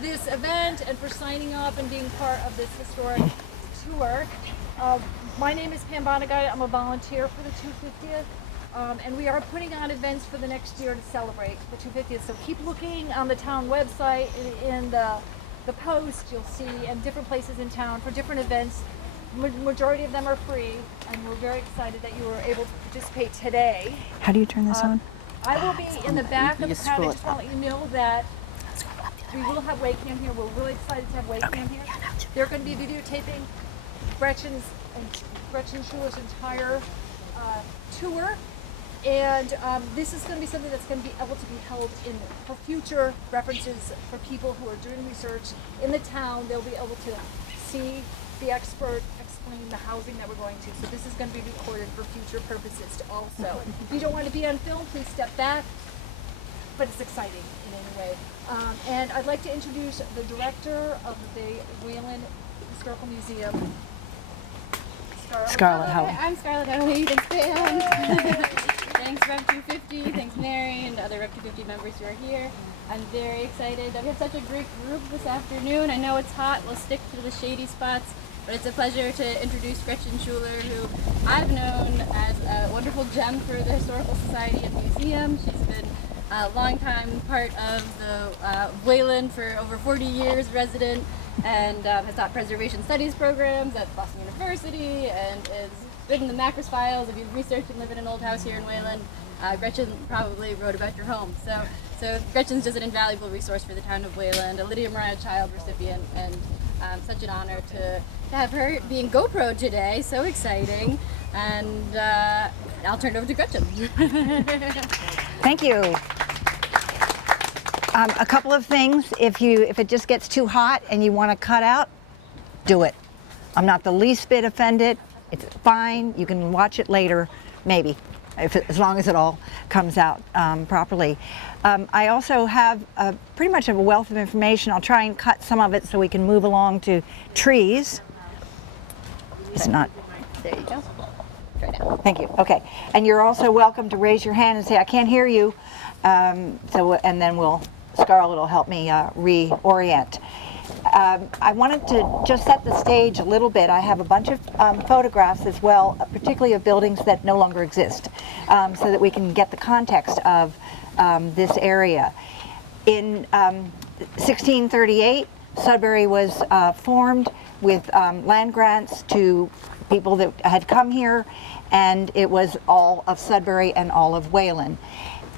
this event and for signing up and being part of this historic tour. My name is Pam Bonagaya. I'm a volunteer for the 250th, and we are putting on events for the next year to celebrate the 250th. So keep looking on the town website, in the post you'll see, and different places in town for different events. Majority of them are free, and we're very excited that you were able to participate today. How do you turn this on? I will be in the back of the crowd. I just want to let you know that we will have waycam here. We're really excited to have waycam here. They're going to be videotaping Gretchen Schuler's entire tour, and this is going to be something that's going to be able to be held for future references for people who are doing research in the town. They'll be able to see the expert explain the housing that we're going to. So this is going to be recorded for future purposes also. If you don't want to be on film, please step back, but it's exciting in any way. And I'd like to introduce the director of the Wayland Historical Museum, Scarlett Howell. Hi, I'm Scarlett Howell. Thanks, Pam. Thanks, Rev 250. Thanks, Mary, and the other Rev 250 members who are here. I'm very excited that we have such a great group this afternoon. I know it's hot. We'll stick to the shady spots, but it's a pleasure to introduce Gretchen Schuler, who I've known as a wonderful gem for the Historical Society and Museum. She's been a long-time part of the Wayland for over 40 years, resident, and has taught preservation studies programs at Boston University, and is good in the Macros files. If you research and live in an old house here in Wayland, Gretchen probably wrote about your home. So Gretchen's just an invaluable resource for the town of Wayland, a Lydia Mariah Child recipient, and such an honor to have her being GoPro today. So exciting. And I'll turn it over to Gretchen. Thank you. A couple of things. If it just gets too hot and you want to cut out, do it. I'm not the least bit offended. It's fine. You can watch it later, maybe, as long as it all comes out properly. I also have pretty much a wealth of information. I'll try and cut some of it so we can move along to trees. It's not. There you go. Try now. Thank you. Okay. And you're also welcome to raise your hand and say, I can't hear you. And then Scarlett will help me reorient. I wanted to just set the stage a little bit. I have a bunch of photographs as well, particularly of buildings that no longer exist, so that we can get the context of this area. In 1638, Sudbury was formed with land grants to people that had come here, and it was all of Sudbury and all of Wayland,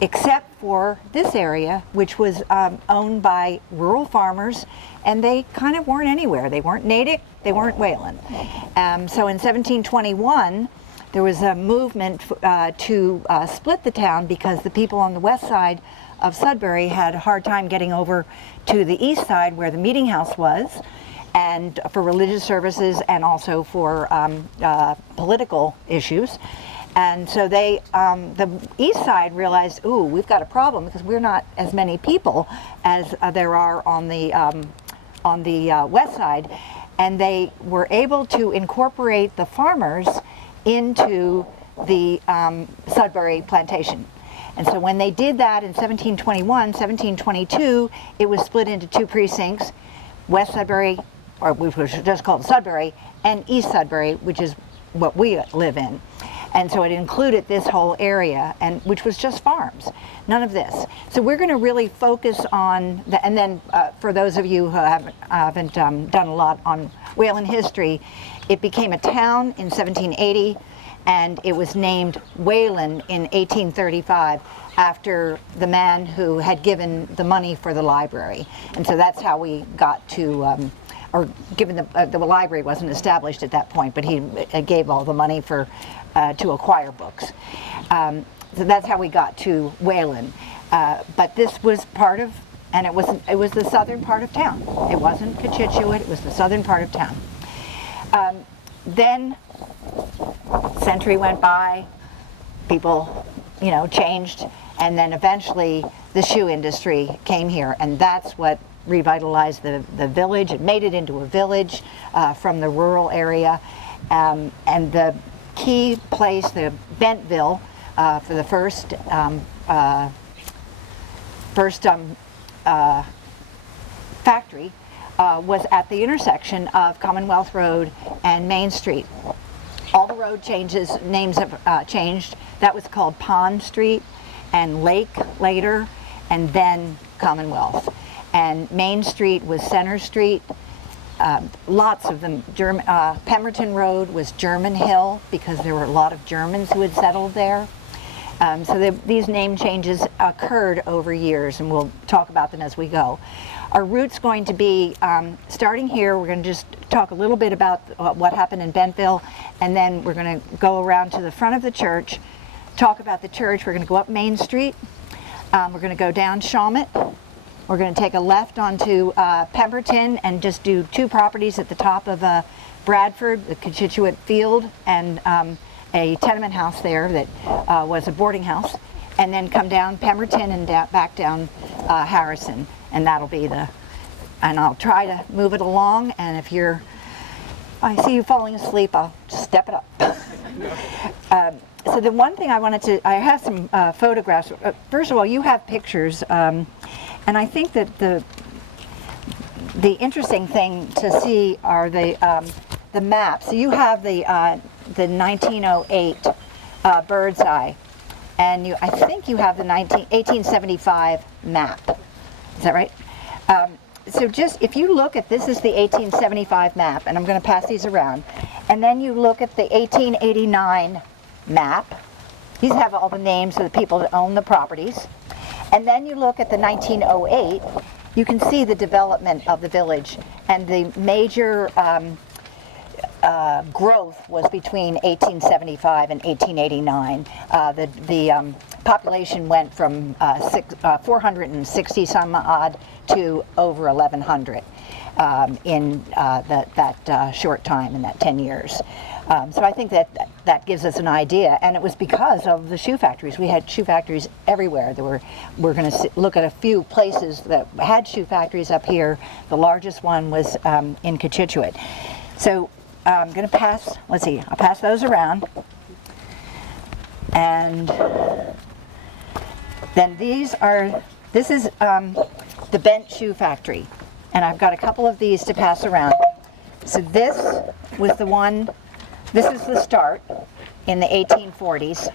except for this area, which was owned by rural farmers, and they kind of weren't anywhere. They weren't Natick, they weren't Wayland. So in 1721, there was a movement to split the town because the people on the west side of Sudbury had a hard time getting over to the east side where the meeting house was, and for religious services and also for political issues. And so they, the east side realized, ooh, we've got a problem because we're not as many people as there are on the west side. And they were able to incorporate the farmers into the Sudbury plantation. And so when they did that in 1721, 1722, it was split into two precincts, West Sudbury, or which was just called Sudbury, and East Sudbury, which is what we live in. And so it included this whole area, and which was just farms, none of this. So we're going to really focus on the, and then for those of you who haven't done a lot on Wayland history, it became a town in 1780, and it was named Wayland in 1835 after the man who had given the money for the library. And so that's how we got to, or given the library wasn't established at that point, but he gave all the money for to acquire books. So that's how we got to Wayland. But this was part of, and it was the southern part of town. It wasn't Cochituate, it was the southern part of town. Then century went by, people, changed, and then eventually the shoe industry came here, and that's what revitalized the village. It made it into a village from the rural area, and the key place, the Bentville, for the first factory was at the intersection of Commonwealth Road and Main Street. All the road names have changed. That was called Pond Street and Lake later, and then Commonwealth. And Main Street was Center Street. Lots of them. Pemberton Road was German Hill because there were a lot of Germans who had settled there. So these name changes occurred over years, and we'll talk about them as we go. Our route's going to be starting here. We're going to just talk a little bit about what happened in Bentville, and then we're going to go around to the front of the church, talk about the church. We're going to go up Main Street. We're going to go down Shawmut. We're going to take a left onto Pemberton and just do 2 properties at the top of Bradford, the Constituent Field, and a tenement house there that was a boarding house, and then come down Pemberton and back down Harrison. And that'll be and I'll try to move it along, and if I see you falling asleep, I'll just step it up. So the one thing I have some photographs. First of all, you have pictures, and I think that the interesting thing to see are the maps. So you have the 1908 bird's eye, and I think you have the 1875 map. Is that right? So just, if you look at, this is the 1875 map, and I'm going to pass these around, and then you look at the 1889 map. These have all the names of the people that own the properties. And then you look at the 1908, you can see the development of the village, and the major growth was between 1875 and 1889. The population went from 460 some odd to over 1,100 in that short time, in that 10 years. So I think that gives us an idea, and it was because of the shoe factories. We had shoe factories everywhere. We're going to look at a few places that had shoe factories up here. The largest one was in Constituent. So I'm going to pass, let's see, I'll pass those around. And then this is the Bent Shoe Factory. And I've got a couple of these to pass around. So this was the one, this is the start in the 1840s.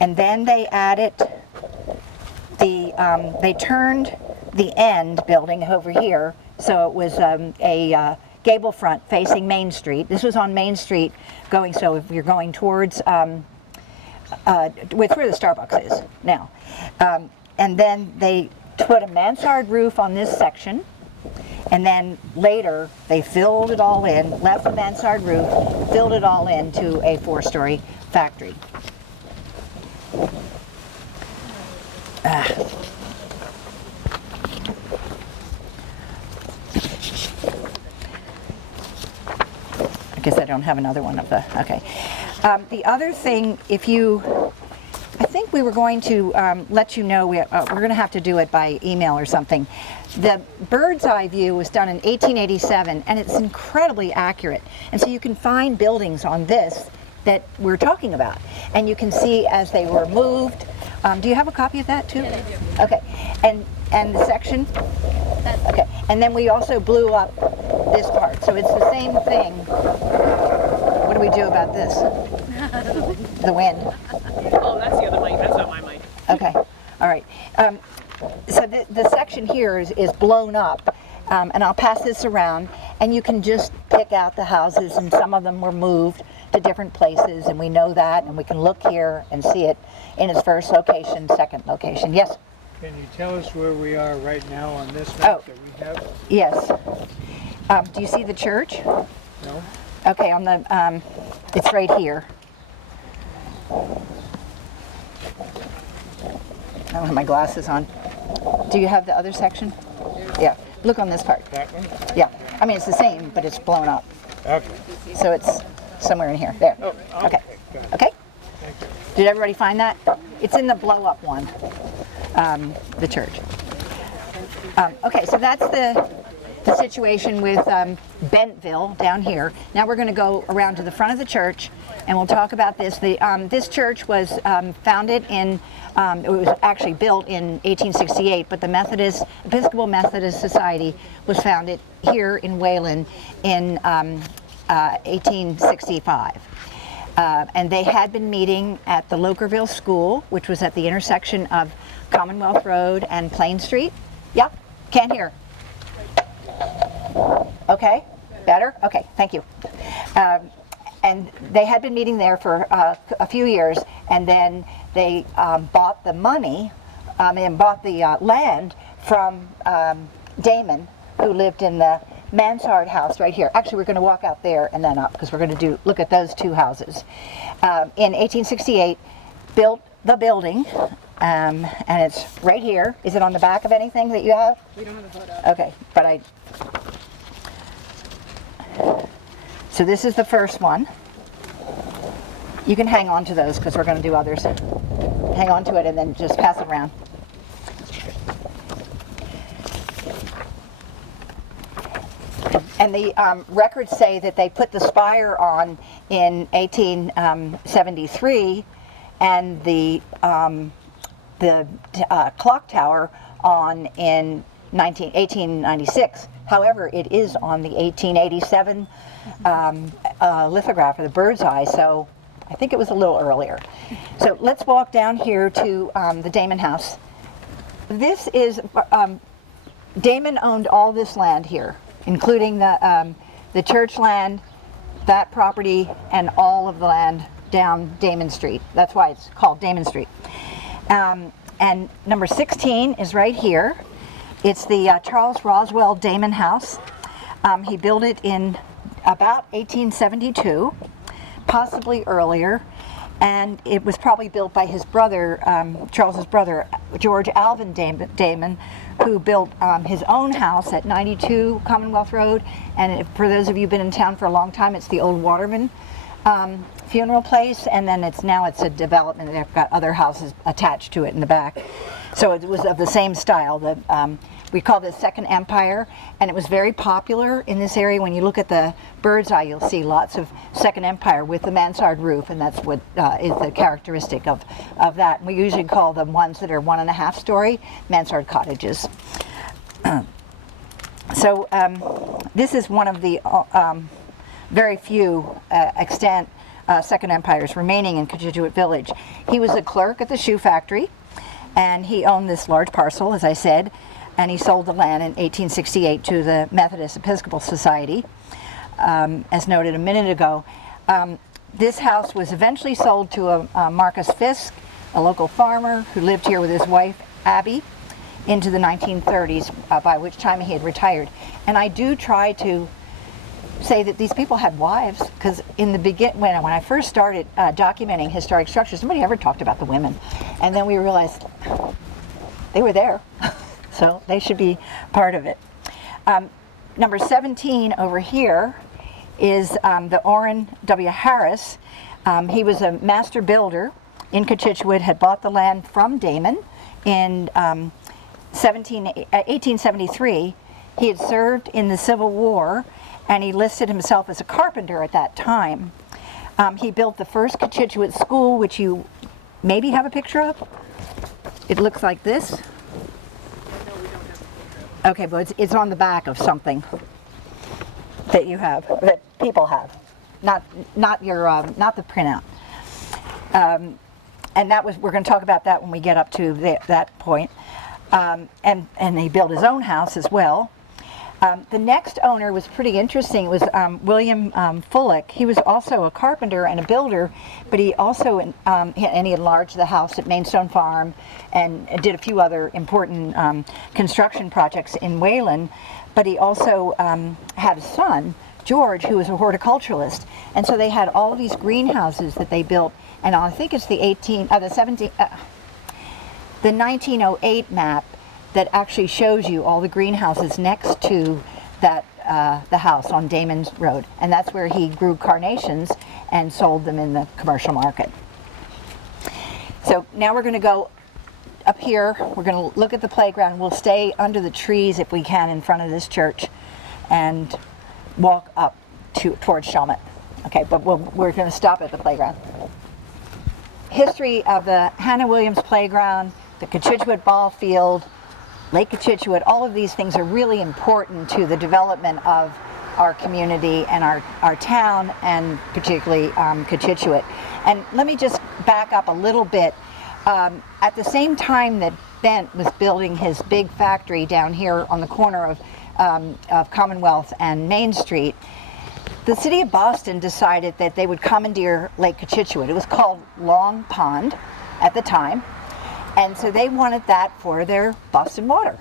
And then they added they turned the end building over here. So it was a gable front facing Main Street. This was on Main Street going, so if you're going towards, with where the Starbucks is now. And then they put a mansard roof on this section, and then later they filled it all in, left the mansard roof, filled it all into a 4-story factory. I guess I don't have another one of the, okay. The other thing, I think we were going to let you know, we're going to have to do it by email or something. The bird's eye view was done in 1887, and it's incredibly accurate. And so you can find buildings on this that we're talking about. And you can see as they were moved. Do you have a copy of that too? Yeah, I do. Okay. And the section? Okay. And then we also blew up this part. So it's the same thing. What do we do about this? The wind. Oh, that's the other mic. That's not my mic. Okay. All right. So the section here is blown up. And I'll pass this around. And you can just pick out the houses. And some of them were moved to different places. And we know that. And we can look here and see it in its first location, second location. Yes? Can you tell us where we are right now on this map that we have? Yes. Do you see the church? No? Okay, on the, it's right here. I don't have my glasses on. Do you have the other section? Yeah, look on this part. That one? Yeah, I mean, it's the same, but it's blown up. Okay. So it's somewhere in here, there. Oh, Okay, got it. okay? Thank you. Did everybody find that? It's in the blow up one, the church. Okay, so that's the situation with Bentville down here. Now we're going to go around to the front of the church, and we'll talk about this. This church was founded in, it was actually built in 1868, but the Episcopal Methodist Society was founded here in Wayland in 1865. And they had been meeting at the Lokerville School, which was at the intersection of Commonwealth Road and Plain Street. Yeah, can't hear. Okay, better? Okay, thank you. And they had been meeting there for a few years, and then they bought the money and bought the land from Damon, who lived in the mansard house right here. Actually, we're going to walk out there and then up, because we're going to look at those two houses. In 1868, built the building, and it's right here. Is it on the back of anything that you have? We don't have a photo. Okay, but so this is the first one. You can hang on to those because we're going to do others. Hang on to it and then just pass it around. And the records say that they put the spire on in 1873 and the clock tower on in 1896. However, it is on the 1887 lithograph of the bird's eye, so I think it was a little earlier. So let's walk down here to the Damon house. This is, Damon owned all this land here, including the church land, that property, and all of the land down Damon Street. That's why it's called Damon Street. And number 16 is right here. It's the Charles Roswell Damon house. He built it in about 1872, possibly earlier, and it was probably built by his brother, Charles's brother, George Alvin Damon, who built his own house at 92 Commonwealth Road. And for those of you who've been in town for a long time, it's the old Waterman funeral place, and then it's a development. They've got other houses attached to it in the back. So it was of the same style. We call this Second Empire, and it was very popular in this area. When you look at the bird's eye, you'll see lots of Second Empire with the mansard roof, and that's what is the characteristic of that. We usually call them ones that are 1.5 story mansard cottages. So this is one of the very few extant Second Empires remaining in Cochituate Village. He was a clerk at the shoe factory, and he owned this large parcel, as I said, and he sold the land in 1868 to the Methodist Episcopal Society, as noted a minute ago. This house was eventually sold to a Marcus Fisk, a local farmer who lived here with his wife, Abby, into the 1930s, by which time he had retired. And I do try to say that these people had wives, because in the when I first started documenting historic structures, nobody ever talked about the women. And then we realized they were there. So they should be part of it. Number 17 over here is the Orrin W. Harris. He was a master builder in Cochituate, had bought the land from Damon in 1873. He had served in the Civil War, and he listed himself as a carpenter at that time. He built the first Cochituate school, which you maybe have a picture of. It looks like this. Okay, but it's on the back of something that you have, that people have, not the printout. And that was, we're going to talk about that when we get up to that point. And he built his own house as well. The next owner was pretty interesting. It was William Fullick. He was also a carpenter and a builder, but he also he enlarged the house at Mainstone Farm and did a few other important construction projects in Wayland. But he also had a son, George, who was a horticulturalist, and so they had all of these greenhouses that they built. And I think it's the 1908 map that actually shows you all the greenhouses next to that the house on Damon's Road, and that's where he grew carnations and sold them in the commercial market. So now we're going to go up here. We're going to look at the playground. We'll stay under the trees if we can in front of this church. and walk up towards Chalmette. Okay, but we're going to stop at the playground. History of the Hannah Williams Playground, the Cochituate Ball Field, Lake Cochituate, all of these things are really important to the development of our community and our town, and particularly Cochituate. And let me just back up a little bit. At the same time that Bent was building his big factory down here on the corner of Commonwealth and Main Street, the city of Boston decided that they would commandeer Lake Cochituate. It was called Long Pond at the time, and so they wanted that for their Boston Water.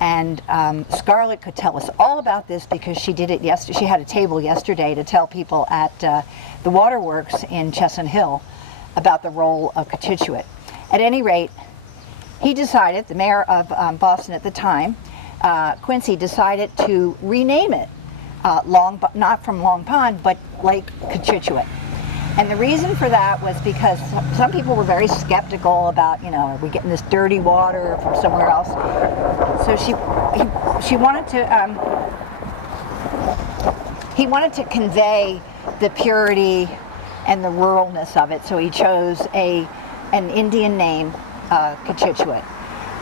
And Scarlett could tell us all about this because she did it yesterday. She had a table yesterday to tell people at the waterworks in Chestnut Hill about the role of Cochituate. At any rate, he decided, the mayor of Boston at the time, Quincy, decided to rename it not from Long Pond, but Lake Cochituate. And the reason for that was because some people were very skeptical about, are we getting this dirty water from somewhere else? So he wanted to convey the purity and the ruralness of it. So he chose an Indian name, Cochituate,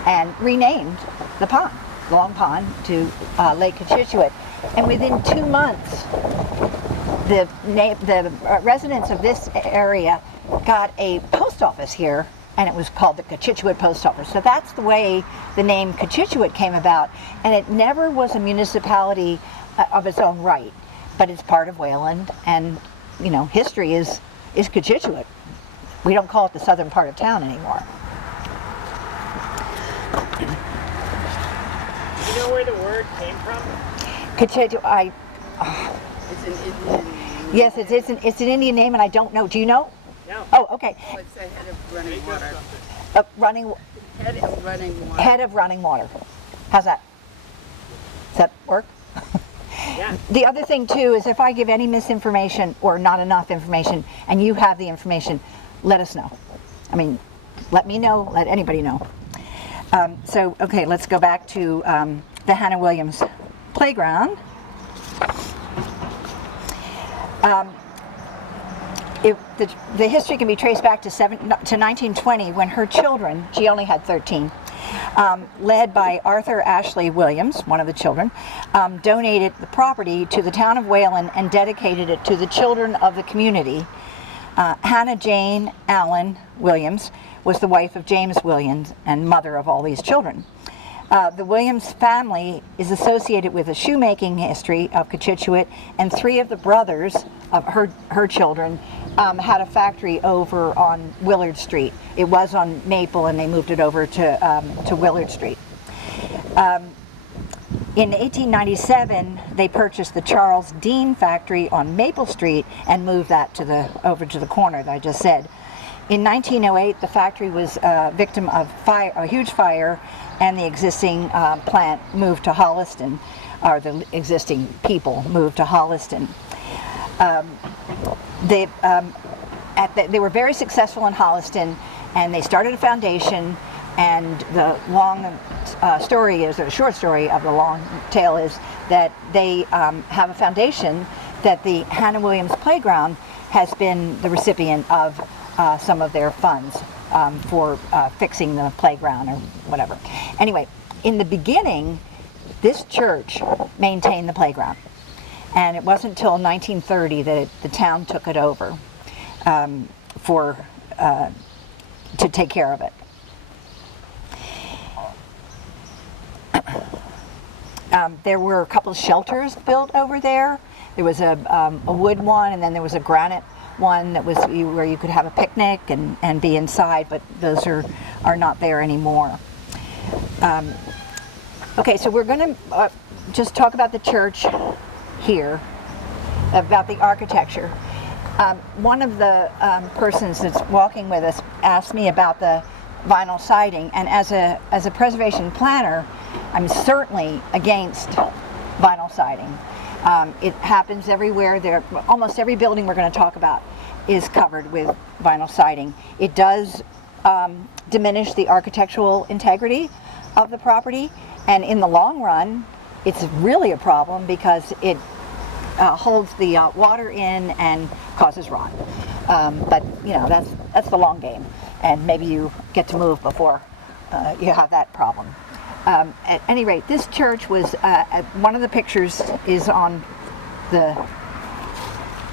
and renamed the pond, Long Pond, to Lake Cochituate. And within 2 months, the residents of this area got a post office here, and it was called the Cochituate Post Office. So that's the way the name Cochituate came about, and it never was a municipality of its own right, but it's part of Wayland, and history is Cochituate. We don't call it the southern part of town anymore. Do you know where the word came from? Cochituate, It's an Indian. yes, it's an Indian name, and I don't know. Do you know? No. Oh, okay. Oh, it's a head of running water. Head of running water. Head of running water. How's that? Does that work? Yeah. The other thing too is if I give any misinformation or not enough information and you have the information, let us know. I mean, let me know, let anybody know. So, okay, let's go back to the Hannah Williams Playground. The history can be traced back to 1920 when her children, she only had 13, led by Arthur Ashley Williams, one of the children, donated the property to the town of Wayland and dedicated it to the children of the community. Hannah Jane Allen Williams was the wife of James Williams and mother of all these children. The Williams family is associated with a shoemaking history of Cochituate, and 3 of the brothers of her children had a factory over on Willard Street. It was on Maple, and they moved it over to Willard Street. In 1897, they purchased the Charles Dean factory on Maple Street and moved that over to the corner that I just said. In 1908, the factory was a victim of a huge fire, and the existing plant moved to Holliston, or the existing people moved to Holliston. They were very successful in Holliston, and they started a foundation. And the long story is, or the short story of the long tale is, that they have a foundation that the Hannah Williams Playground has been the recipient of some of their funds for fixing the playground or whatever. Anyway, in the beginning, this church maintained the playground. And it wasn't until 1930 that the town took it over to take care of it. There were a couple of shelters built over there. There was a wood one, and then there was a granite one that was where you could have a picnic and be inside, but those are not there anymore. Okay, so we're going to just talk about the church here, about the architecture. One of the persons that's walking with us asked me about the vinyl siding, and as a preservation planner, I'm certainly against vinyl siding. It happens everywhere. Almost every building we're going to talk about is covered with vinyl siding. It does diminish the architectural integrity of the property, and in the long run, it's really a problem because it holds the water in and causes rot. But you know, that's the long game, and maybe you get to move before you have that problem. At any rate, this church was, one of the pictures is on the,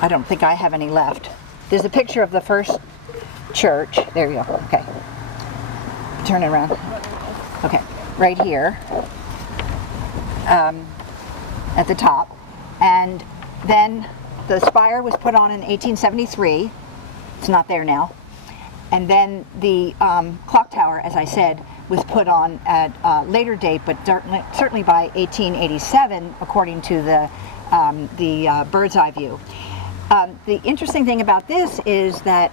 I don't think I have any left. There's a picture of the first church. There you go. Okay. Turn it around. Okay. Right here. At the top. And then the spire was put on in 1873. It's not there now. And then the clock tower, as I said, was put on at a later date, but certainly by 1887, according to the bird's eye view. The interesting thing about this is that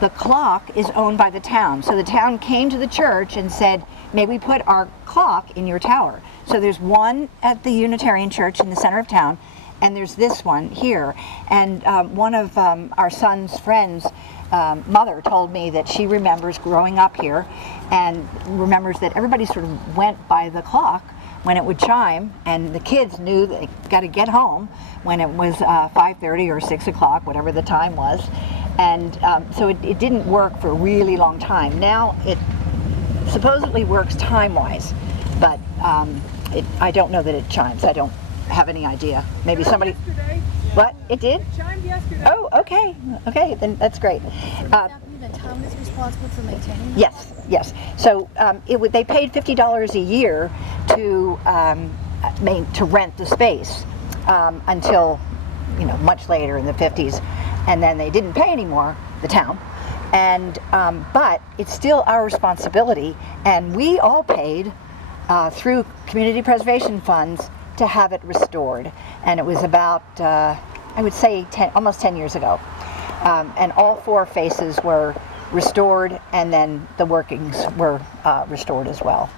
the clock is owned by the town. So the town came to the church and said, may we put our clock in your tower? So there's one at the Unitarian Church in the center of town, and there's this one here. And one of our son's friends, mother, told me that she remembers growing up here and remembers that everybody sort of went by the clock when it would chime, and the kids knew they got to get home when it was 5:30 or 6 o'clock, whatever the time was. And so it didn't work for a really long time. Now it supposedly works time-wise, but I don't know that it chimes. I don't have any idea. Maybe somebody... Yesterday. What? It did? It chimed yesterday. Oh, okay. Okay, then that's great. Does that mean the town is responsible for maintaining that? Yes, yes. So they paid $50 a year to rent the space until, you know, much later in the 50s, and then they didn't pay anymore, the town. And but it's still our responsibility, and we all paid through community preservation funds to have it restored. And it was about, I would say, almost 10 years ago. And all 4 faces were restored, and then the workings were restored as well.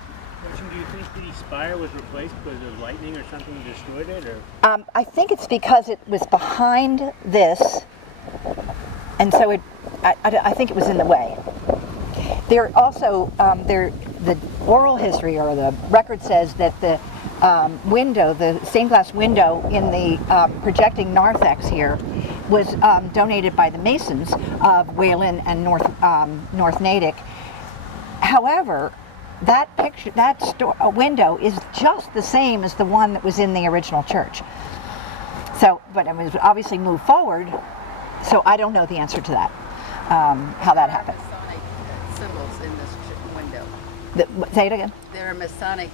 Do you think the spire was replaced because of lightning or something destroyed it? Or? I think it's because it was behind this, and so I think it was in the way. There also, the oral history or the record says that the window, the stained glass window in the projecting narthex here, was donated by the Masons of Wayland and North Natick. However, that picture, window is just the same as the one that was in the original church. So, but it was obviously moved forward. So I don't know the answer to that, how that happened. Masonic symbols in this window. Say it again. There are Masonic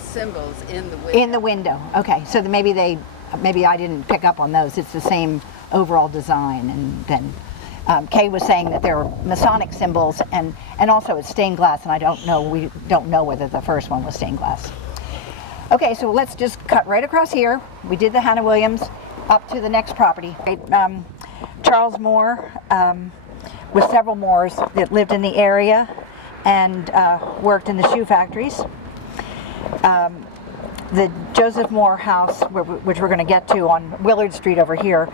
symbols in the window. In the window. Okay, so maybe I didn't pick up on those. It's the same overall design, and then Kay was saying that there are Masonic symbols, and also it's stained glass, and we don't know whether the first one was stained glass. Okay, so let's just cut right across here. We did the Hannah Williams up to the next property. Charles Moore, with several Moores that lived in the area and worked in the shoe factories. The Joseph Moore house, which we're going to get to on Willard Street over here,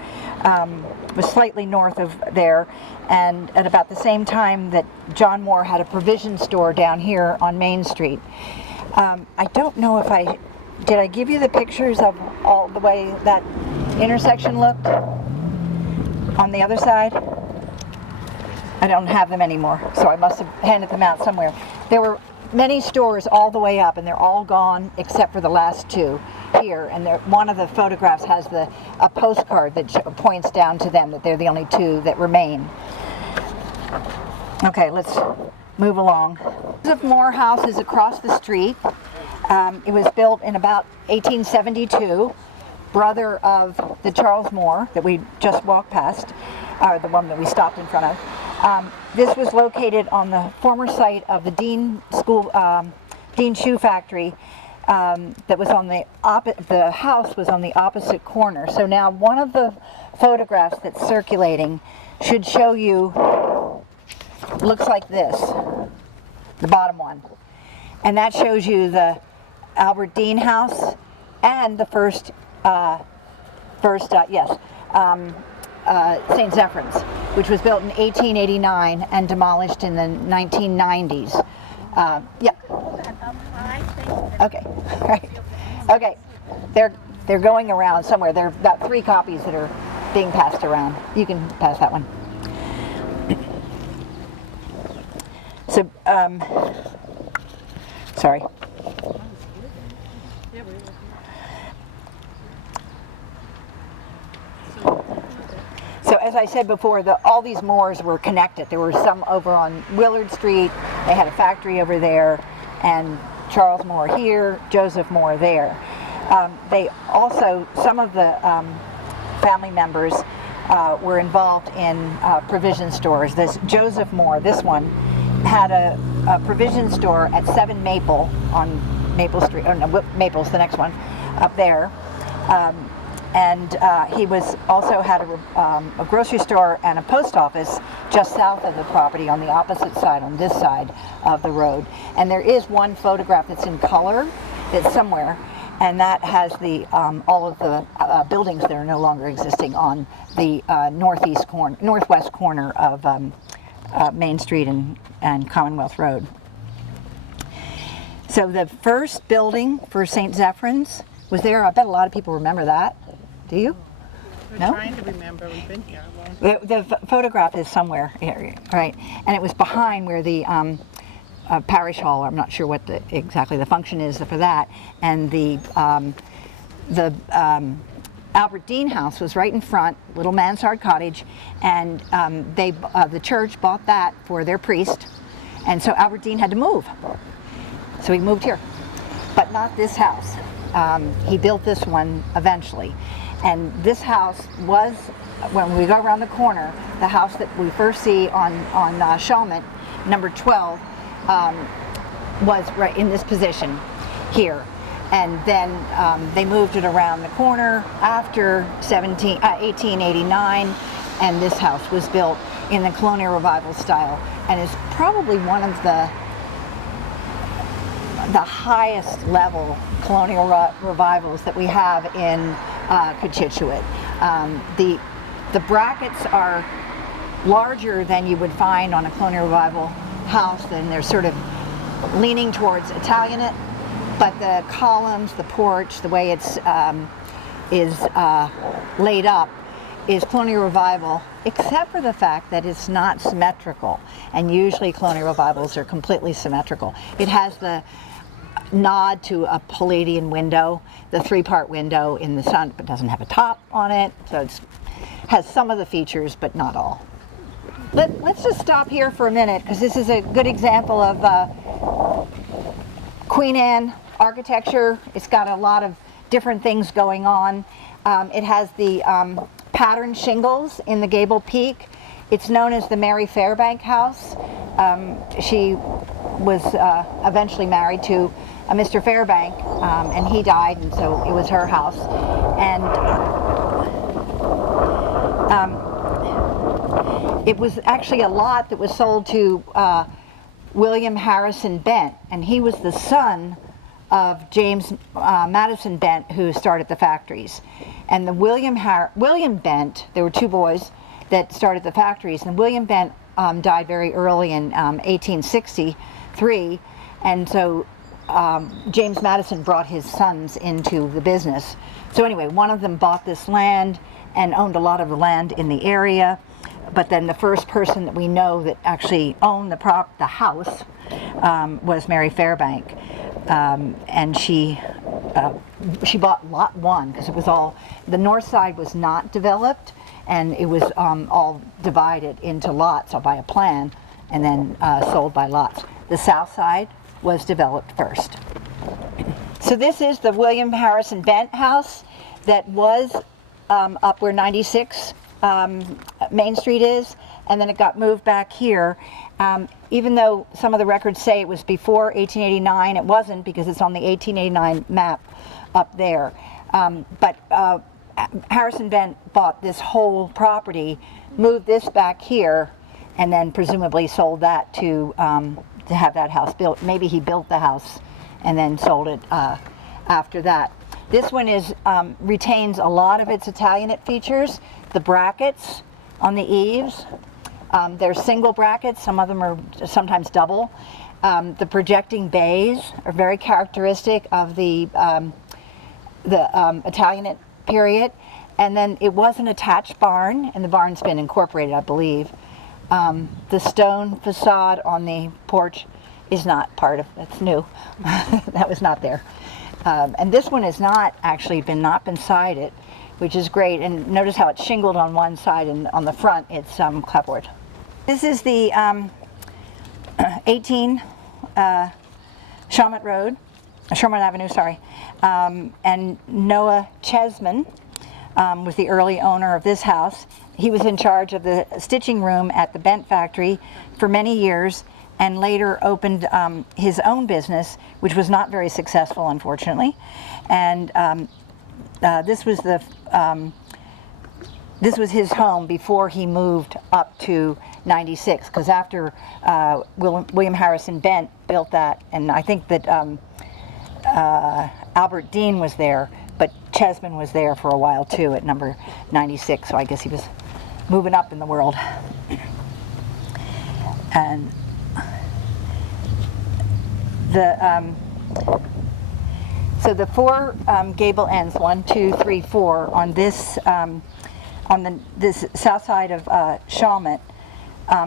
was slightly north of there, and at about the same time that John Moore had a provision store down here on Main Street. I don't know if did I give you the pictures of all the way that intersection looked on the other side? I don't have them anymore, so I must have handed them out somewhere. There were many stores all the way up, and they're all gone except for the last 2 here. And one of the photographs has a postcard that points down to them, that they're the only 2 that remain. Okay, let's move along. Joseph Moore House is across the street. It was built in about 1872. Brother of the Charles Moore that we just walked past, the one that we stopped in front of. This was located on the former site of the Dean Shoe Factory. That was on the house was on the opposite corner. So now one of the photographs that's circulating should show you, looks like this, the bottom one. And that shows you the Albert Dean house and the first St. Zephyr's, which was built in 1889 and demolished in the 1990s. Yeah. Okay. Right. Okay. they're going around somewhere. There are about 3 copies that are being passed around. You can pass that one. So, sorry. So as I said before, all these moors were connected. There were some over on Willard Street. They had a factory over there, and Charles Moore here, Joseph Moore there. They also, some of the family members were involved in provision stores. This Joseph Moore, this one, had a provision store at 7 Maple on Maple Street, or no, Maple's the next one, up there. And he was also had a grocery store and a post office just south of the property on the opposite side, on this side of the road. And there is one photograph that's in color, that's somewhere, and that has the all of the buildings that are no longer existing on the northwest corner of Main Street and Commonwealth Road. So the first building for St. Zephyrins was there. I bet a lot of people remember that. Do you? We're No? trying to remember. We've been here a long time. The photograph is somewhere here, right? And it was behind where the parish hall. I'm not sure what exactly the function is for that. And the Albert Dean house was right in front, little mansard cottage, and the church bought that for their priest, and so Albert Dean had to move. So he moved here, but not this house. He built this one eventually. And this house was, when we go around the corner, the house that we first see on Shawmut, number 12, was right in this position here. And then they moved it around the corner after 1889, and this house was built in the Colonial Revival style, and is probably one of the highest level colonial revivals that we have in Cochituate. The brackets are larger than you would find on a colonial revival house, and they're sort of leaning towards Italianate, but the columns, the porch, the way it's laid up is colonial revival, except for the fact that it's not symmetrical, and usually colonial revivals are completely symmetrical. It has the nod to a Palladian window, the 3-part window in the sun, but doesn't have a top on it, so it has some of the features, but not all. Let's just stop here for a minute, because this is a good example of Queen Anne architecture. It's got a lot of different things going on. It has the patterned shingles in the gable peak. It's known as the Mary Fairbank House. She was eventually married to Mr. Fairbank, and he died, and so it was her house. And it was actually a lot that was sold to William Harrison Bent, and he was the son of James Madison Bent, who started the factories. And the William Bent, there were 2 boys that started the factories, and William Bent died very early in 1863, and so James Madison brought his sons into the business. So anyway, one of them bought this land and owned a lot of the land in the area, but then the first person that we know that actually owned the house was Mary Fairbank, and she bought lot 1, because it was all, the north side was not developed, and it was all divided into lots by a plan, and then sold by lots. The south side was developed first. So this is the William Harrison Bent house that was up where 96 Main Street is, and then it got moved back here. Even though some of the records say it was before 1889, it wasn't, because it's on the 1889 map up there. But Harrison Bent bought this whole property, moved this back here, and then presumably sold that to have that house built. Maybe he built the house and then sold it after that. This one retains a lot of its Italianate features. The brackets on the eaves, they're single brackets, some of them are sometimes double. The projecting bays are very characteristic of the Italianate period. And then it was an attached barn, and the barn's been incorporated, I believe. The stone facade on the porch is not part of, it's new. That was not there. And this one has not actually been sided, which is great. And notice how it's shingled on one side, and on the front it's clapboard. This is the 18 Sherman Avenue, sorry. And Noah Chesman was the early owner of this house. He was in charge of the stitching room at the Bent factory for many years, and later opened his own business, which was not very successful, unfortunately. And this was his home before he moved up to 96, because after William Harrison Bent built that, and I think that Albert Dean was there, but Chesman was there for a while too at number 96, so I guess he was moving up in the world. And so the four gable ends, 1, 2, 3, 4, on this this south side of Chalmette,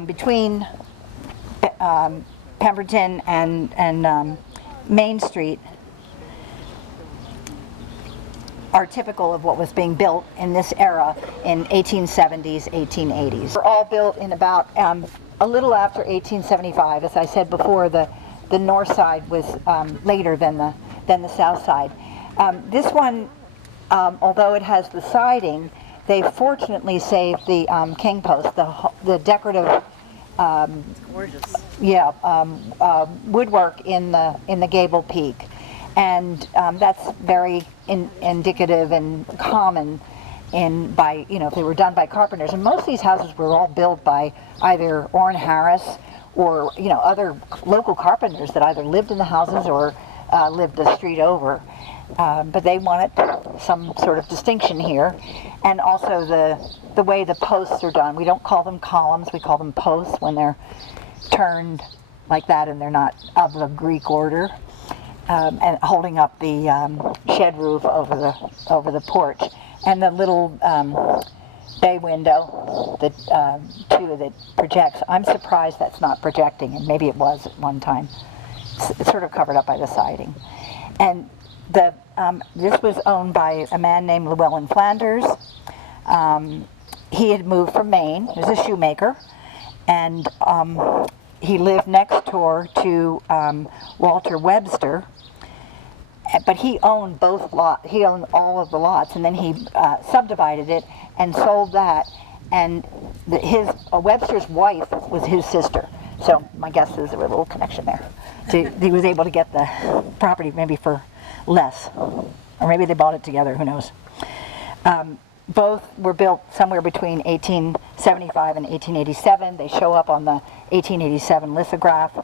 between Pemberton and Main Street, are typical of what was being built in this era in 1870s, 1880s. They're all built in about a little after 1875. As I said before, the north side was later than the south side. This one, although it has the siding, they fortunately saved the king post, the decorative, Gorgeous. woodwork in the gable peak. And that's very indicative and common if they were done by carpenters. And most of these houses were all built by either Orrin Harris or other local carpenters that either lived in the houses or lived a street over. But they wanted some sort of distinction here, and also the way the posts are done. We don't call them columns; we call them posts when they're turned like that and they're not of the Greek order. And holding up the shed roof over the porch, and the little bay window that projects. I'm surprised that's not projecting, and maybe it was at one time. It's sort of covered up by the siding. And this was owned by a man named Llewellyn Flanders. He had moved from Maine. He was a shoemaker, and he lived next door to Walter Webster. But he owned both lots. He owned all of the lots, and then he subdivided it and sold that. And Webster's wife was his sister. So my guess is there was a little connection there. So he was able to get the property maybe for less, or maybe they bought it together. Who knows? Both were built somewhere between 1875 and 1887. They show up on the 1887 lithograph.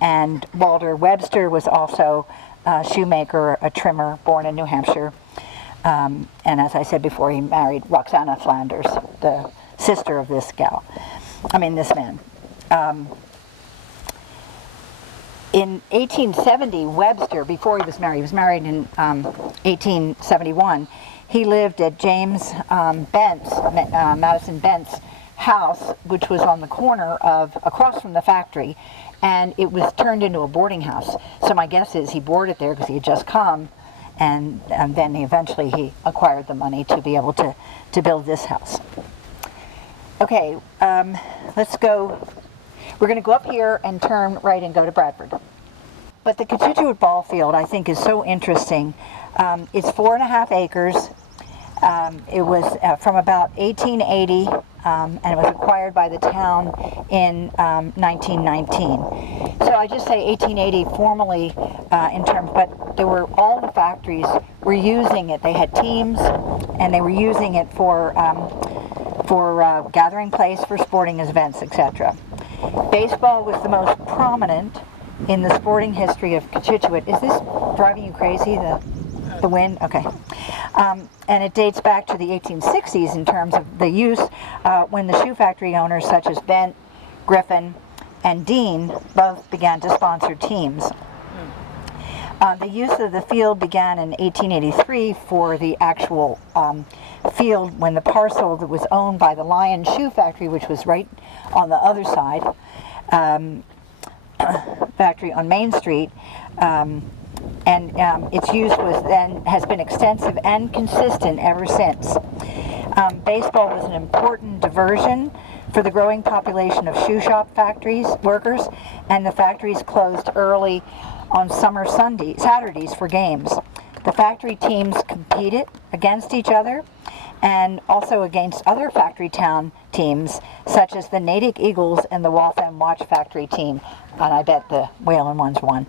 And Walter Webster was also a shoemaker, a trimmer, born in New Hampshire. And as I said before, he married Roxana Flanders, the sister of this man. In 1870, Webster, before he was married in 1871, he lived at James Madison Bent's house, which was on the corner across from the factory, and it was turned into a boarding house. So my guess is he boarded there because he had just come, and then eventually he acquired the money to be able to build this house. Okay, let's go. We're going to go up here and turn right and go to Bradford. But the Cochituate ball field, I think, is so interesting. It's 4.5 acres. It was from about 1880, and it was acquired by the town in 1919. So I just say 1880 formally in terms, but all the factories were using it. They had teams, and they were using it for gathering place for sporting events, etc. Baseball was the most prominent in the sporting history of Cochituate. Is this driving you crazy, the wind? Okay. And it dates back to the 1860s in terms of the use when the shoe factory owners such as Bent, Griffin, and Dean both began to sponsor teams. The use of the field began in 1883 for the actual field when the parcel that was owned by the Lion Shoe Factory, which was right on the other side, factory on Main Street, and its use has been extensive and consistent ever since. Baseball was an important diversion for the growing population of shoe shop workers, and the factories closed early on summer Saturdays for games. The factory teams competed against each other and also against other factory town teams such as the Natick Eagles and the Waltham Watch Factory team, and I bet the Whalen ones won.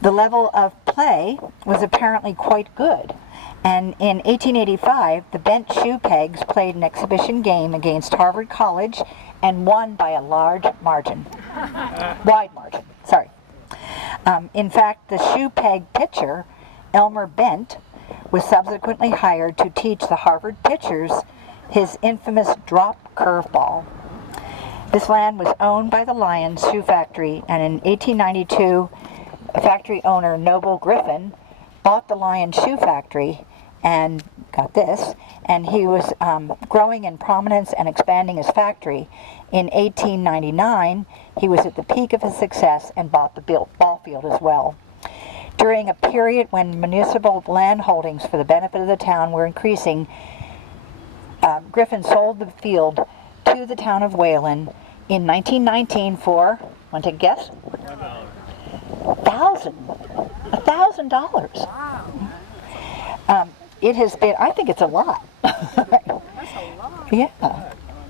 The level of play was apparently quite good, and in 1885 the Bent Shoe Pegs played an exhibition game against Harvard College and won by a large margin. Wide margin, sorry. In fact, the shoe peg pitcher, Elmer Bent, was subsequently hired to teach the Harvard pitchers his infamous drop curveball. This land was owned by the Lion Shoe Factory, and in 1892, factory owner Noble Griffin bought the Lion Shoe Factory and got this, and he was growing in prominence and expanding his factory. In 1899, he was at the peak of his success and bought the ball field as well. During a period when municipal land holdings for the benefit of the town were increasing, Griffin sold the field to the town of Wayland in 1919 for, want to guess? $1,000. It has been, I think it's a lot. That's a lot. Yeah.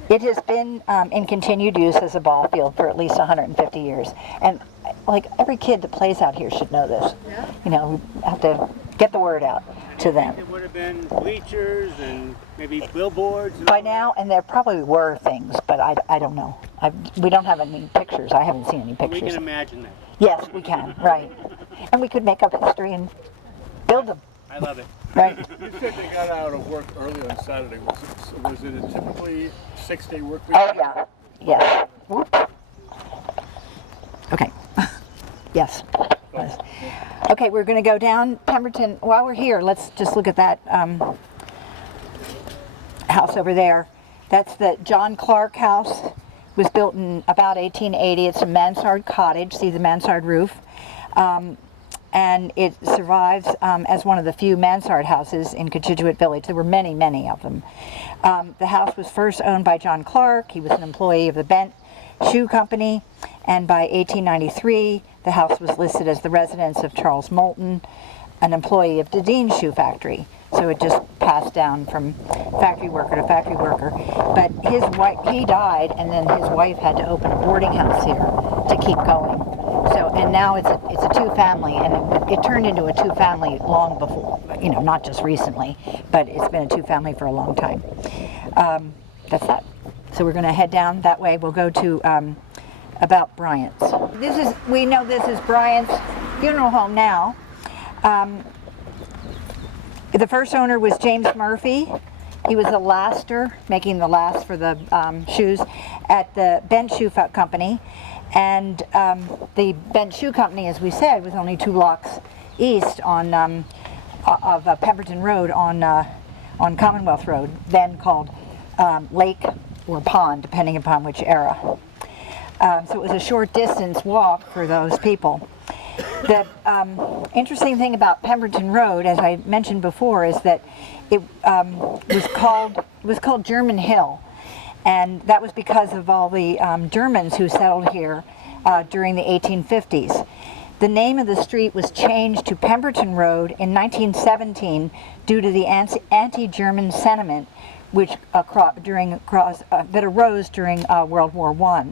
It has been in continued use as a ball field for at least 150 years. And like every kid that plays out here should know this. Yeah. You know, we have to get the word out to them. It would have been bleachers and maybe billboards. And By now, and there probably were things, but I don't know. We don't have any pictures. I haven't seen any we pictures. can imagine that. Yes, we can, right. And we could make up history and build them, I love it. right? You said they got out of work early on Saturday. Was it a typically 6-day work week? Oh, yeah. Yes. Whoop. Okay. Yes. Okay, we're going to go down Pemberton. While we're here, let's just look at that house over there. That's the John Clark house. It was built in about 1880. It's a mansard cottage. See the mansard roof. And it survives as one of the few mansard houses in Cochituate Village. There were many, many of them. The house was first owned by John Clark. He was an employee of the Bent Shoe Company, and by 1893, the house was listed as the residence of Charles Moulton, an employee of the Dean Shoe Factory. So it just passed down from factory worker to factory worker. But his wife, he died, and then his wife had to open a boarding house here to keep going. So, and now it's a two-family, and it turned into a two-family long before, you know, not just recently, but it's been a two-family for a long time. That's that. So we're going to head down that way. We'll go to about Bryant's. We know this is Bryant's funeral home now. The first owner was James Murphy. He was a laster, making the last for the shoes at the Bent Shoe Company. And the Bent Shoe Company, as we said, was only 2 blocks east of Pemberton Road on Commonwealth Road, then called Lake or Pond, depending upon which era. So it was a short distance walk for those people. The interesting thing about Pemberton Road, as I mentioned before, is that it was called German Hill, and that was because of all the Germans who settled here during the 1850s. The name of the street was changed to Pemberton Road in 1917 due to the anti-German sentiment that arose during World War I.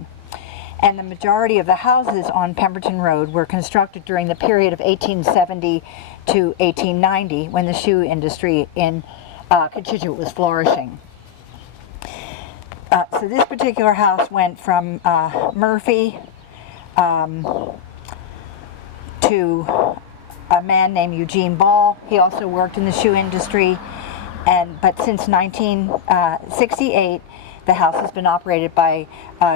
And the majority of the houses on Pemberton Road were constructed during the period of 1870 to 1890, when the shoe industry in Cochituate was flourishing. So this particular house went from Murphy to a man named Eugene Ball. He also worked in the shoe industry, but since 1968, the house has been operated by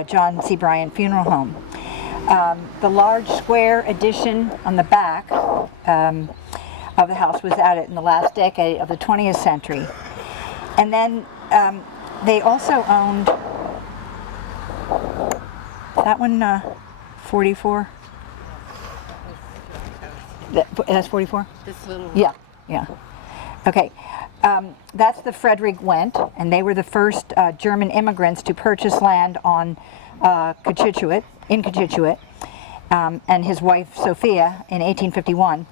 John C. Bryant Funeral Home. The large square addition on the back of the house was added in the last decade of the 20th century. And then they also owned, that one 44? That's 44? This little. Yeah, yeah. Okay. That's the Frederick Wendt, and they were the first German immigrants to purchase land on Cochituate, and his wife Sophia in 1851.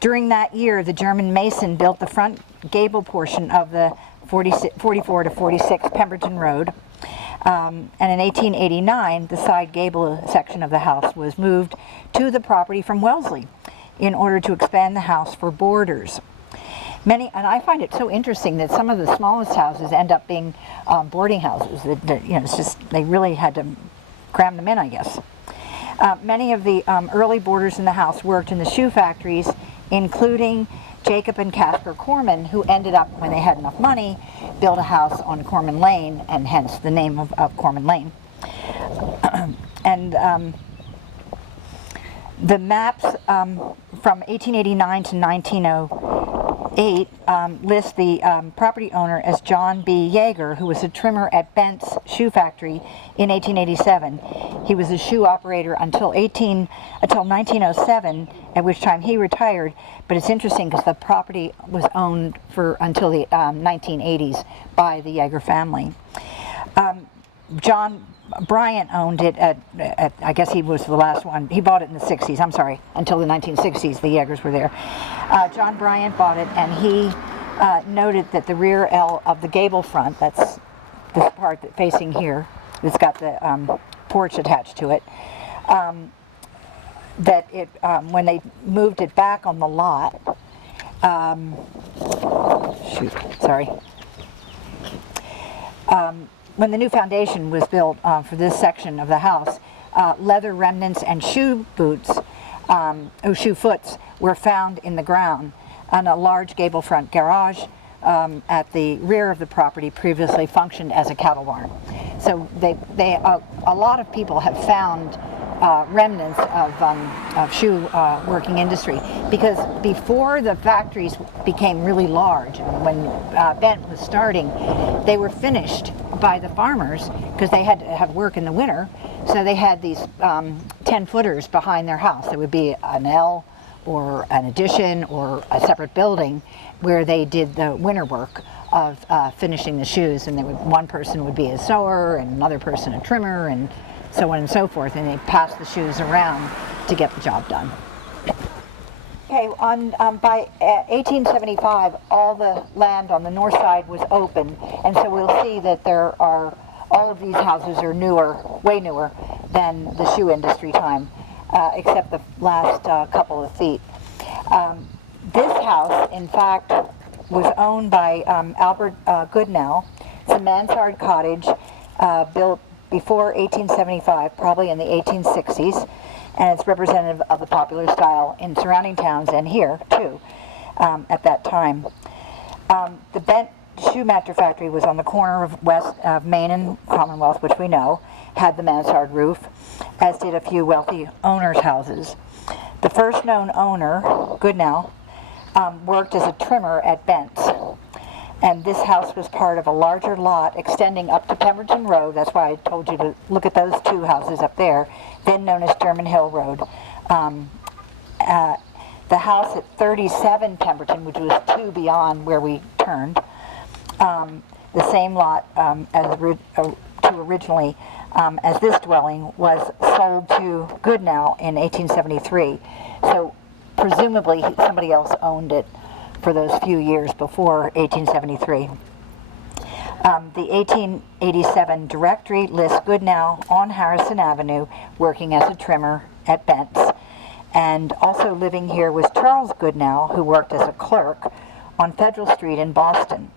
During that year, the German mason built the front gable portion of the 44 to 46 Pemberton Road. And in 1889, the side gable section of the house was moved to the property from Wellesley in order to expand the house for boarders. And I find it so interesting that some of the smallest houses end up being boarding houses. It's just, they really had to cram them in, I guess. Many of the early boarders in the house worked in the shoe factories, including Jacob and Casper Corman, who ended up, when they had enough money, built a house on Corman Lane, and hence the name of Corman Lane. And the maps from 1889 to 1908 list the property owner as John B. Yeager, who was a trimmer at Bent's Shoe Factory in 1887. He was a shoe operator until 1907, at which time he retired. But it's interesting because the property was owned until the 1980s by the Yeager family. John Bryant owned it at, I guess he was the last one. He bought it in the 60s, I'm sorry, until the 1960s, the Yeagers were there. John Bryant bought it, and he noted that the rear L of the gable front, that's this part that facing here, it's got the porch attached to it, that it, when they moved it back on the lot, when the new foundation was built for this section of the house, leather remnants and shoe foots were found in the ground, and a large gable front garage at the rear of the property previously functioned as a cattle barn. So a lot of people have found remnants of shoe working industry, because before the factories became really large, and when Bent was starting, they were finished by the farmers because they had to have work in the winter. So they had these 10-footers behind their house. There would be an L or an addition or a separate building where they did the winter work of finishing the shoes, and one person would be a sewer and another person a trimmer, and so on and so forth, and they passed the shoes around to get the job done. Okay, by 1875, all the land on the north side was open, and so we'll see that all of these houses are newer, way newer than the shoe industry time, except the last couple of feet. This house, in fact, was owned by Albert Goodnow. It's a mansard cottage built before 1875, probably in the 1860s, and it's representative of the popular style in surrounding towns and here too at that time. The Bent Shoe Factory was on the corner of west of Main and Commonwealth, which we know had the mansard roof, as did a few wealthy owners' houses. The first known owner, Goodnow, worked as a trimmer at Bent's. And this house was part of a larger lot extending up to Pemberton Road. That's why I told you to look at those two houses up there, then known as German Hill Road. The house at 37 Pemberton, which was 2 beyond where we turned, the same lot originally as this dwelling, was sold to Goodnow in 1873. So presumably somebody else owned it for those few years before 1873. The 1887 directory lists Goodnow on Harrison Avenue working as a trimmer at Bent's. And also living here was Charles Goodnow, who worked as a clerk on Federal Street in Boston.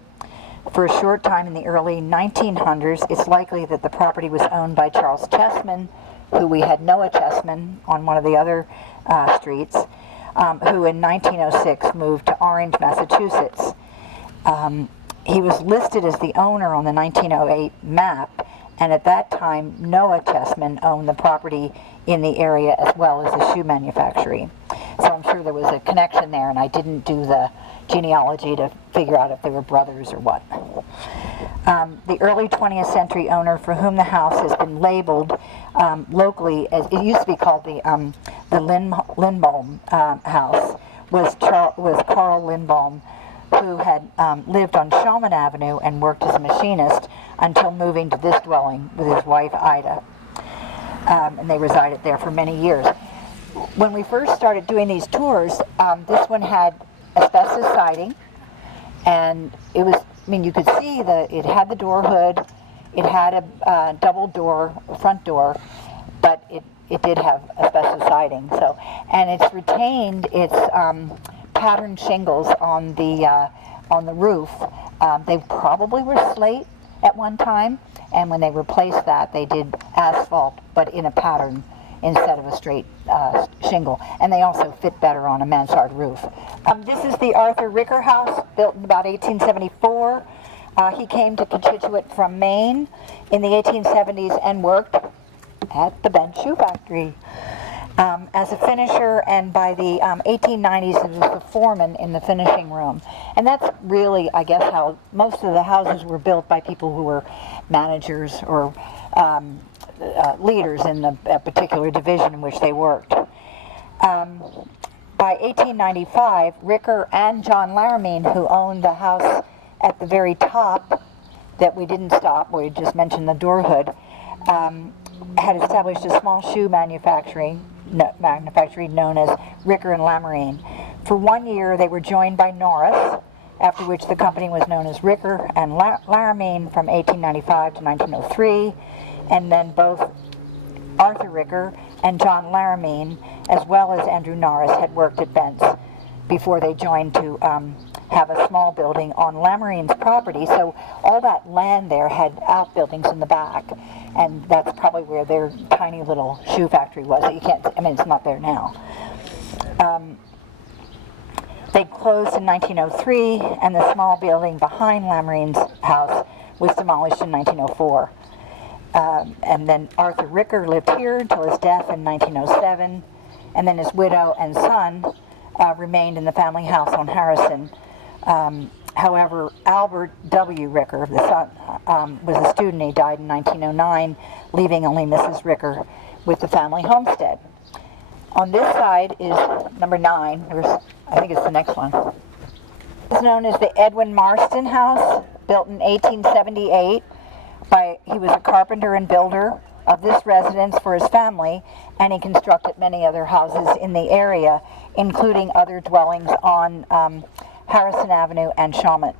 For a short time in the early 1900s, it's likely that the property was owned by Charles Chessman, who we had Noah Chessman on one of the other streets, who in 1906 moved to Orange, Massachusetts. He was listed as the owner on the 1908 map, And at that time, Noah Chessman owned the property in the area as well as the shoe manufactory. So I'm sure there was a connection there, and I didn't do the genealogy to figure out if they were brothers or what. The early 20th century owner for whom the house has been labeled locally as, it used to be called the Lindbaum house, was Carl Lindbaum, who had lived on Shulman Avenue and worked as a machinist until moving to this dwelling with his wife Ida. And they resided there for many years. When we first started doing these tours, this one had asbestos siding, and it was, I mean, you could see that it had the door hood, it had a double door, front door, but it did have asbestos siding. So, and it's retained its patterned shingles on the roof. They probably were slate at one time, and when they replaced that, they did asphalt, but in a pattern instead of a straight shingle. And they also fit better on a mansard roof. This is the Arthur Ricker house, built in about 1874. He came to Cochituate from Maine in the 1870s and worked at the bench shoe factory as a finisher, and by the 1890s he was the foreman in the finishing room. And that's really, I guess, how most of the houses were built, by people who were managers or leaders in the particular division in which they worked. By 1895, Ricker and John Laramine, who owned the house at the very top that we didn't stop, we just mentioned the door hood, had established a small shoe manufactory known as Ricker and Lamarine. For 1 year, they were joined by Norris, after which the company was known as Ricker and Laramine from 1895 to 1903, and then both Arthur Ricker and John Laramine, as well as Andrew Norris, had worked at Bent's before they joined to have a small building on Lamarine's property. So all that land there had outbuildings in the back, and that's probably where their tiny little shoe factory was. You can't, I mean, it's not there now. They closed in 1903, and the small building behind Lamarine's house was demolished in 1904. And then Arthur Ricker lived here until his death in 1907, and then his widow and son remained in the family house on Harrison. However, Albert W. Ricker, the son, was a student. He died in 1909, leaving only Mrs. Ricker with the family homestead. On this side is number 9. I think it's the next one. It's known as the Edwin Marston House, built in 1878. He was a carpenter and builder of this residence for his family, and he constructed many other houses in the area, including other dwellings on Harrison Avenue and Shawmut.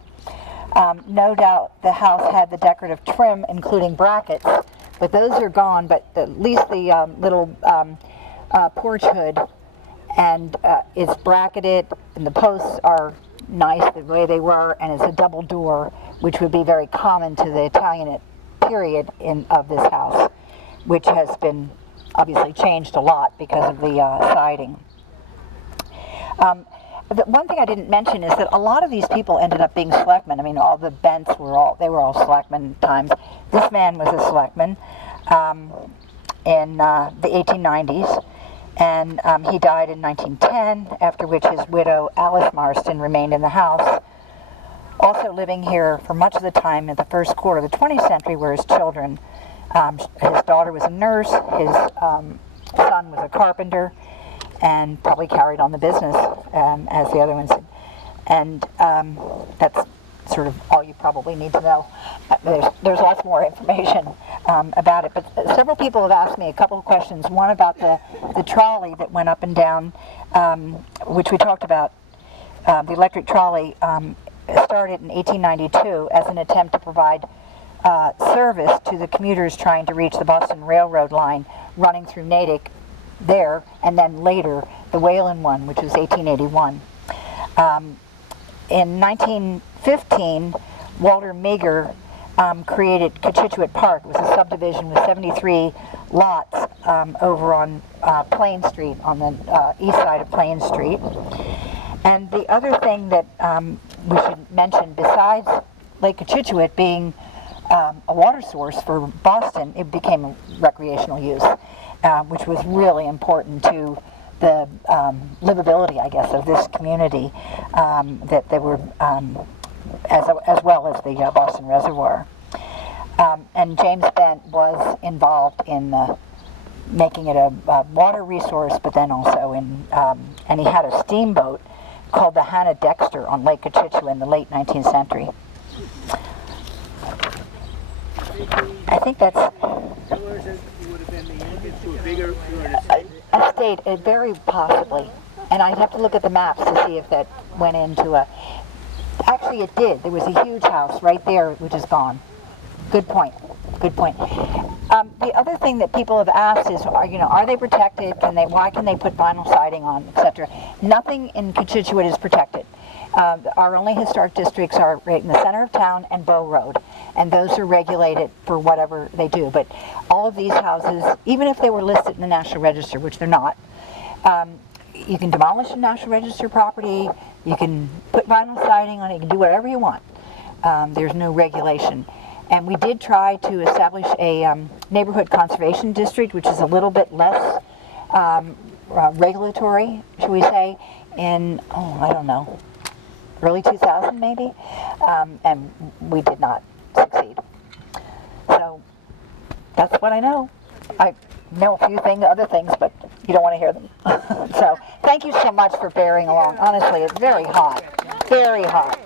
No doubt the house had the decorative trim, including brackets, but those are gone, but at least the little porch hood, and it's bracketed, and the posts are nice the way they were, and it's a double door, which would be very common to the Italianate period of this house, which has been obviously changed a lot because of the siding. The one thing I didn't mention is that a lot of these people ended up being selectmen. I mean, all the Bents were all selectmen times. This man was a selectman in the 1890s, and he died in 1910, after which his widow Alice Marston remained in the house, also living here for much of the time in the first quarter of the 20th century were his children. His daughter was a nurse, his son was a carpenter, and probably carried on the business as the other ones did. And that's sort of all you probably need to know. There's lots more information about it, but several people have asked me a couple of questions. One about the trolley that went up and down, which we talked about. The electric trolley started in 1892 as an attempt to provide service to the commuters trying to reach the Boston Railroad line running through Natick there, and then later the Wayland one, which was 1881. In 1915, Walter Meager created Cochituate Park. It was a subdivision with 73 lots over on Plain Street, on the east side of Plain Street. And the other thing that we should mention, besides Lake Cochituate being a water source for Boston, it became a recreational use, which was really important to the livability, I guess, of this community, that they were, as well as the Boston Reservoir. And James Bent was involved in making it a water resource, but then also in, and he had a steamboat called the Hannah Dexter on Lake Cochituba in the late 19th century. I think that's Would have been the entrance to a bigger estate, very possibly. And I'd have to look at the maps to see if that went into a... Actually, it did. There was a huge house right there, which is gone. Good point. Good point. The other thing that people have asked is, are they protected? Why can they put vinyl siding on, etc.? Nothing in Cochituate is protected. Our only historic districts are right in the center of town and Bow Road, and those are regulated for whatever they do. But all of these houses, even if they were listed in the National Register, which they're not, you can demolish a National Register property, you can put vinyl siding on it, you can do whatever you want. There's no regulation. And we did try to establish a neighborhood conservation district, which is a little bit less regulatory, should we say, in, I don't know, early 2000 maybe, and we did not succeed. So that's what I know. I know a few other things, but you don't want to hear them. So thank you so much for bearing along. Honestly, it's very hot, very hot.